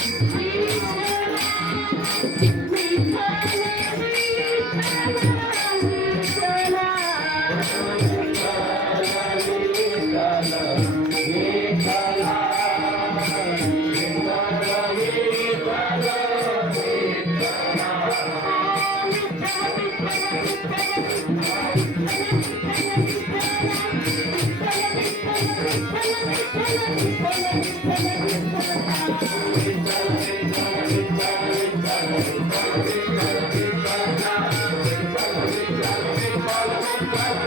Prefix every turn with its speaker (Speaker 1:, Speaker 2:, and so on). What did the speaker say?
Speaker 1: Thank you.